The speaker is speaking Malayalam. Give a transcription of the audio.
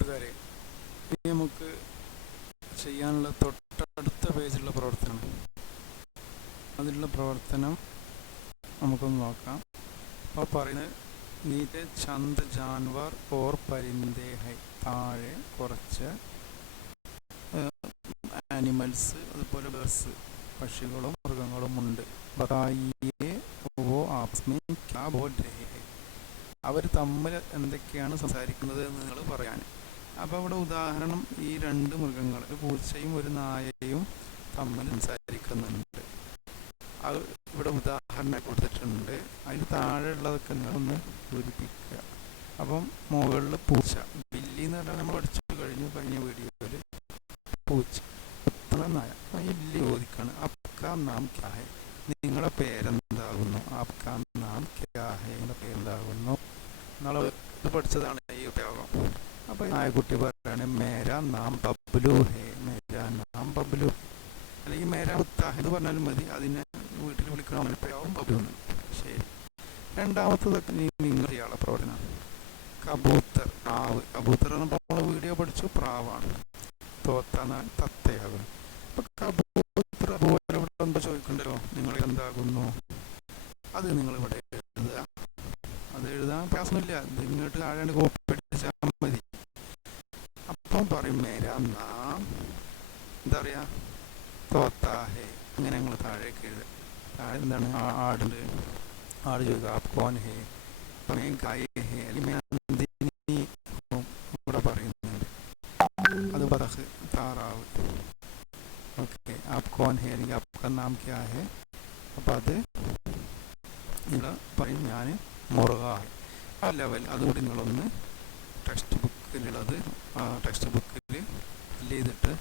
കൂട്ടുകാരെ, ഇനി നമുക്ക് ചെയ്യാനുള്ള തൊട്ടടുത്ത പേജിലുള്ള പ്രവർത്തനം, അതിലുള്ള പ്രവർത്തനം നമുക്കൊന്ന് നോക്കാം. അപ്പോൾ പറയുന്നത് നീതെ ചന്ദ് ജാൻവർ ഓർ പരിന്ദേ ഹൈ. താഴെ കുറച്ച് ആനിമൽസ്, അതുപോലെ ബേർഡ്സ്, പക്ഷികളും മൃഗങ്ങളും ഉണ്ട്. ബതായിയേ വോ ആപ്സ് മേ ക്യാ ബോൽ രഹേ ഹൈ. അവർ തമ്മിൽ എന്തൊക്കെയാണ് സംസാരിക്കുന്നത് എന്ന് നിങ്ങൾ പറയാൻ. അപ്പോൾ അവിടെ ഉദാഹരണം, ഈ രണ്ട് മൃഗങ്ങൾ, ഒരു പൂച്ചയും ഒരു നായയും തമ്മിൽ സംസാരിക്കുന്നുണ്ട്. അത് ഇവിടെ ഉദാഹരണം കൊടുത്തിട്ടുണ്ട്. അതിന് താഴെയുള്ളതൊക്കെ നിങ്ങളൊന്ന് പൂരിപ്പിക്കുക. അപ്പം മുകളിൽ പൂച്ച, ബില്ലി എന്ന് പറഞ്ഞാൽ നമ്മൾ പഠിച്ചു കഴിഞ്ഞ വീഡിയോയിൽ പൂച്ച, നായ. ഈ ബില്ലി ചോദിക്കാണ് ആപ്കാ നാം ക്യാ ഹൈ, നിങ്ങളുടെ പേരെന്താകുന്നു? ആപ്കാ നാം ക്യാ ഹൈ, നിങ്ങളുടെ പേരെന്താകുന്നു? നമ്മൾ പഠിച്ചതാണ് ഈ ഉപയോഗം. അപ്പോൾ നായക്കുട്ടി പറയാണ് മേരാ നാം ബബ്ലു ഹേ, മേരാ നാം ബബ്ലു, അല്ലെങ്കിൽ മേരാ കുത്ത എന്ന് പറഞ്ഞാലും മതി. അതിനെ വീട്ടിൽ വിളിക്കണം പ്രയോഗം ബബ്ലു എന്ന്. ശരി. രണ്ടാമത്തതൊക്കെ നിങ്ങൾ ചെയ്യാനുള്ള പ്രവർത്തനം. കബൂത്തർ, പ്രാവ്. കബൂത്തർ നമ്മൾ വീഡിയോ പഠിച്ചു, പ്രാവാണ്. തോത്താൻ തത്തയാകും. അപ്പം കബൂത്തർ പോലെ ഇവിടെ എന്താ ചോദിക്കണ്ടല്ലോ, നിങ്ങൾ എന്താകുന്നു? അത് നിങ്ങളിവിടെ എഴുതുക. അത് എഴുതാൻ പ്രയാസമില്ല, ഇത് ഇങ്ങോട്ട് താഴെ കോപ്പി അടിച്ചാൽ മതി. അപ്പം പറയും മേരാ നാം, എന്താ പറയുക, തോത്താഹേ. അങ്ങനെ ഞങ്ങൾ താഴേക്ക് എഴുതുക. താഴെ എന്താണ്? ആടുണ്ട്. ആട് ചോദിക്കുക ആപ് കോൻ ഹേ. അപ്പം മേ ഗായേ ഹേ, അല്ലെങ്കിൽ മേ നന്ദിനി ഇവിടെ പറയുന്നുണ്ട്. അത് ബതഖ്, താറാവ്. ഓക്കെ, ആപ് കോൻ ഹേ അല്ലെങ്കിൽ ആപ്കാ നാം ക്യാ ഹേ. അപ്പം അത് ഇവിടെ പറയും ഞാൻ മുറുക. ആ ലെവൽ അതുകൂടി നിങ്ങളൊന്ന് ടെക്സ്റ്റ് ബുക്കിലുള്ളത് ടെക്സ്റ്റ് ബുക്കിൽ ഫില്ല് ചെയ്തിട്ട്